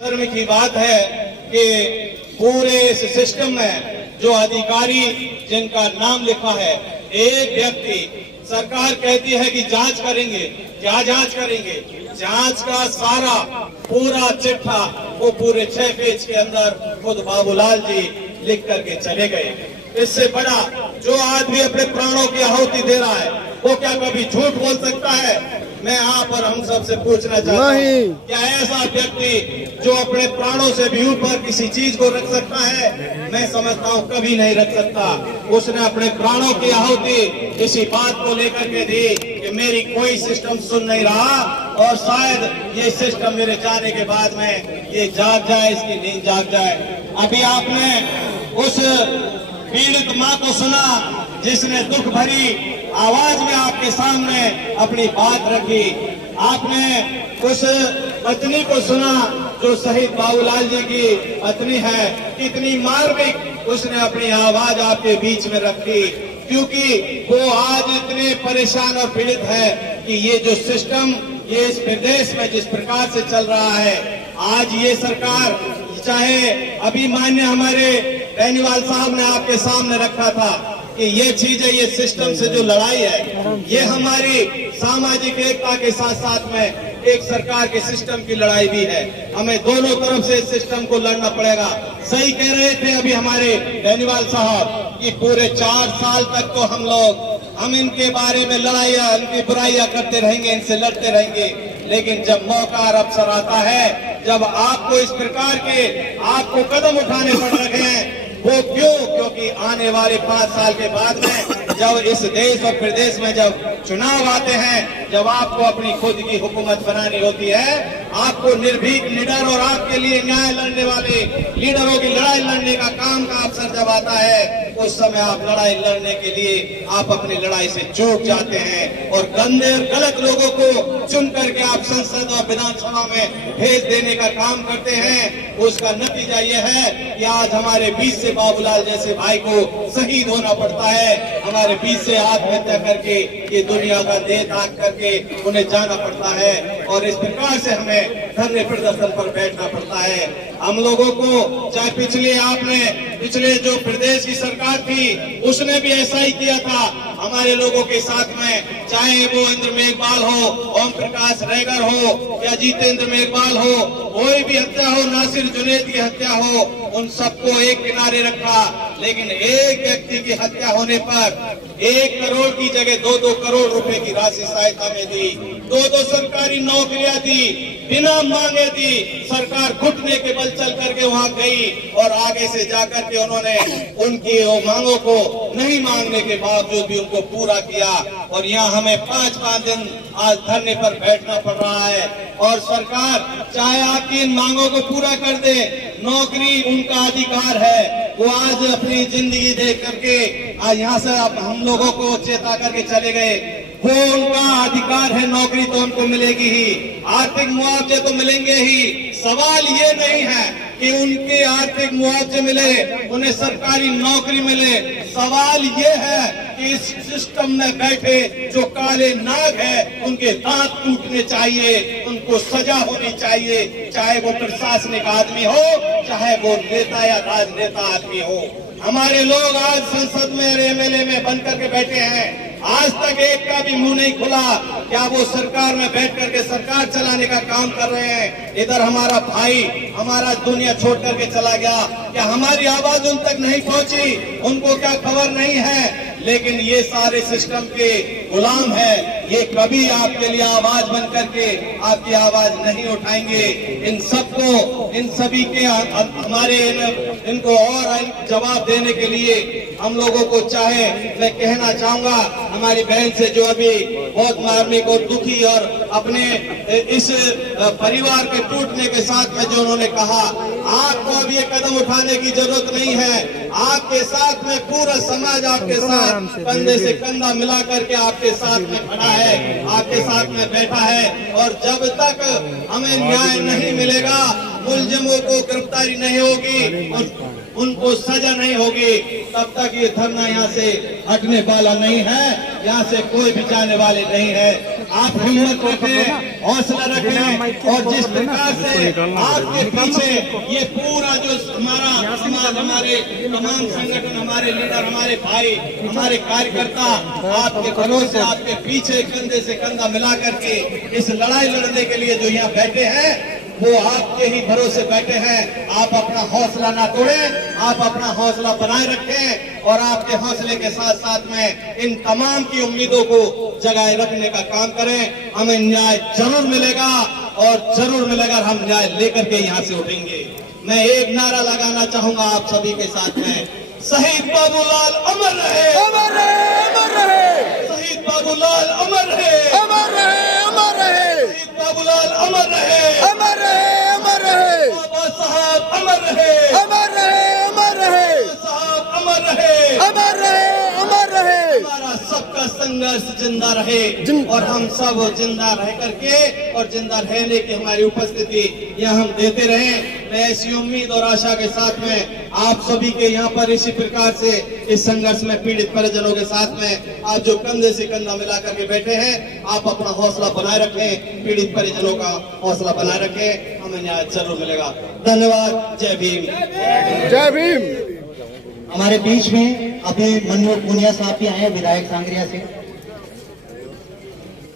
शर्म की बात है कि पूरे इस सिस्टम में जो अधिकारी जिनका नाम लिखा है, एक व्यक्ति, सरकार कहती है कि जांच करेंगे। क्या जांच करेंगे? जांच का सारा पूरा चिट्ठा वो पूरे 6 पेज के अंदर खुद बाबूलाल जी लिख करके चले गए। इससे बड़ा जो आदमी अपने प्राणों की आहुति दे रहा है वो क्या कभी झूठ बोल सकता है? मैं आप और हम सबसे पूछना चाहता हूँ, क्या ऐसा व्यक्ति जो अपने प्राणों से भी ऊपर किसी चीज को रख सकता है? मैं समझता हूँ कभी नहीं रख सकता। उसने अपने प्राणों की आहुति इसी बात को लेकर के दी कि मेरी कोई सिस्टम सुन नहीं रहा और शायद ये सिस्टम मेरे जाने के बाद में ये जाग जाए, इसकी नींद जाग जाए। अभी आपने उस पीड़ित माँ को सुना जिसने दुख भरी आवाज में आपके सामने अपनी बात रखी। आपने उस पत्नी को सुना जो शहीद बाबूलाल जी की पत्नी है, कितनी मार्मिक उसने अपनी आवाज आपके बीच में रखी, क्योंकि वो आज इतने परेशान और पीड़ित है कि ये जो सिस्टम ये इस प्रदेश में जिस प्रकार से चल रहा है, आज ये सरकार, चाहे अभी मान्य हमारे बेनीवाल साहब ने आपके सामने रखा था कि ये चीज है, ये सिस्टम से जो लड़ाई है, ये हमारी सामाजिक एकता के साथ साथ में एक सरकार के सिस्टम की लड़ाई भी है। हमें दोनों तरफ से इस सिस्टम को लड़ना पड़ेगा। सही कह रहे थे अभी हमारे बेनीवाल साहब कि पूरे 4 साल तक तो हम इनके बारे में लड़ाइयाँ, इनकी बुराइयां करते रहेंगे, इनसे लड़ते रहेंगे, लेकिन जब मौका और अवसर आता है, जब आपको इस प्रकार के आपको कदम उठाने पड़ रहे हैं, वो क्यों? क्योंकि आने वाले 5 साल के बाद में जब इस देश और प्रदेश में जब चुनाव आते हैं, जब आपको अपनी खुद की हुकूमत बनानी होती है, आपको निर्भीक लीडर और आपके लिए न्याय लड़ने वाले लीडरों की लड़ाई लड़ने का काम का अवसर जब आता है, उस समय आप लड़ाई लड़ने के लिए आप अपनी लड़ाई से चूक जाते हैं और गंदे और गलत लोगों को चुन करके आप संसद और विधानसभा में भेज देने का काम करते हैं। उसका नतीजा ये है कि आज हमारे बीच से बाबूलाल जैसे भाई को शहीद होना पड़ता है, हमारे बीच से आत्महत्या करके ये दुनिया का देह त्याग करके उन्हें जाना पड़ता है, और इस प्रकार से हमें धरने प्रदर्शन पर बैठना पड़ता है। हम लोगों को, चाहे पिछले जो प्रदेश की सरकार थी उसने भी ऐसा ही किया था हमारे लोगों के साथ में, चाहे वो इंद्र मेघवाल हो, ओम प्रकाश रैगर हो या जितेंद्र मेघवाल हो, कोई भी हत्या हो, नासिर जुनैद की हत्या हो, उन सबको एक किनारे रखा, लेकिन एक व्यक्ति की हत्या होने पर 1 करोड़ की जगह 2-2 करोड़ रुपए की राशि सहायता में दी, 2-2 सरकारी नौकरियां दी, बिना मांगे दी। सरकार घुटने के बल चल करके वहां गई और आगे से जाकर के उन्होंने उनकी मांगों को नहीं मांगने के बावजूद भी उनको पूरा किया, और यहाँ हमें 5-5 दिन आज धरने पर बैठना पड़ रहा है। और सरकार चाहे आपकी इन मांगों को पूरा कर दे, नौकरी उनका अधिकार है, वो आज अपनी जिंदगी दे करके आज यहाँ से आप हम लोगों को चेता करके चले गए, वो उनका अधिकार है, नौकरी तो उनको मिलेगी ही, आर्थिक मुआवजे तो मिलेंगे ही। सवाल ये नहीं है कि उनके आर्थिक मुआवजे मिले, उन्हें सरकारी नौकरी मिले, सवाल ये है कि इस सिस्टम में बैठे जो काले नाग है उनके दांत टूटने चाहिए, उनको सजा होनी चाहिए, चाहे वो प्रशासनिक आदमी हो, चाहे वो नेता या राजनेता आदमी हो। हमारे लोग आज संसद में और एमएलए में बन करके बैठे हैं, आज तक एक का भी मुंह नहीं खुला। क्या वो सरकार में बैठ करके सरकार चलाने का काम कर रहे हैं? इधर हमारा भाई हमारा दुनिया छोड़ करके चला गया, क्या हमारी आवाज उन तक नहीं पहुंची? उनको क्या खबर नहीं है? लेकिन ये सारे सिस्टम के गुलाम है, ये कभी आपके लिए आवाज बन करके आपकी आवाज नहीं उठाएंगे। इन सबको, इन सभी के हमारे इनको और जवाब देने के लिए हम लोगों को, चाहे मैं कहना चाहूंगा हमारी बहन से जो अभी बहुत मार्मिक और दुखी और अपने इस परिवार के टूटने के साथ में जो उन्होंने कहा, आपको अब ये कदम उठाने की जरूरत नहीं है, आपके साथ में पूरा समाज आपके साथ कंधे से कंधा मिला करके आपके साथ में खड़ा है, आपके साथ में बैठा है, और जब तक हमें न्याय नहीं मिलेगा, मुलजिमों को गिरफ्तारी नहीं होगी और उनको सजा नहीं होगी, तब तक ये धरना यहाँ से हटने वाला नहीं है, यहाँ से कोई भी जाने वाले नहीं है। आप हिम्मत रखें, हौसला रखें और जिस प्रकार से आपके पीछे ये पूरा जो हमारा समाज, हमारे तमाम संगठन, हमारे लीडर, हमारे भाई, हमारे कार्यकर्ता आपके भरोसे, आपके पीछे कंधे से कंधा मिला करके इस लड़ाई लड़ने के लिए जो यहाँ बैठे हैं, वो आपके ही भरोसे बैठे हैं। आप अपना हौसला ना तोड़ें, आप अपना हौसला बनाए रखें और आपके हौसले के साथ साथ में इन तमाम की उम्मीदों को जगाए रखने का काम करें। हमें न्याय जरूर मिलेगा और जरूर मिलेगा, हम न्याय लेकर के यहाँ से उठेंगे। मैं एक नारा लगाना चाहूंगा आप सभी के साथ में, शहीद बाबूलाल अमर रहे, अमर रहे, अमर रहे, शहीद बाबूलाल अमर रहे, अमर रहे, अमर रहे, शहीद बाबूलाल अमर रहे, अमर रहे, अमर रहे, बाबा साहब अमर रहे, अमर रहे, अमर रहे, साहब अमर रहे, अमर रहे, अमर रहे। हमारा सबका संघर्ष जिंदा रहे और हम सब जिंदा रह करके और जिंदा रहने की हमारी उपस्थिति यह हम देते रहे। मैं ऐसी उम्मीद और आशा के साथ में आप सभी के यहाँ पर इसी प्रकार से इस संघर्ष में पीड़ित परिजनों के साथ में आप जो कंधे से कंधा मिला करके बैठे हैं, आप अपना हौसला बनाए रखें, पीड़ित परिजनों का हौसला बनाए रखें, हमें न्याय जरूर मिलेगा। धन्यवाद। जय भीम। जय भीम। हमारे बीच में अभी मनोहर पुनिया साहब भी आए हैं विधायक सांगरिया से।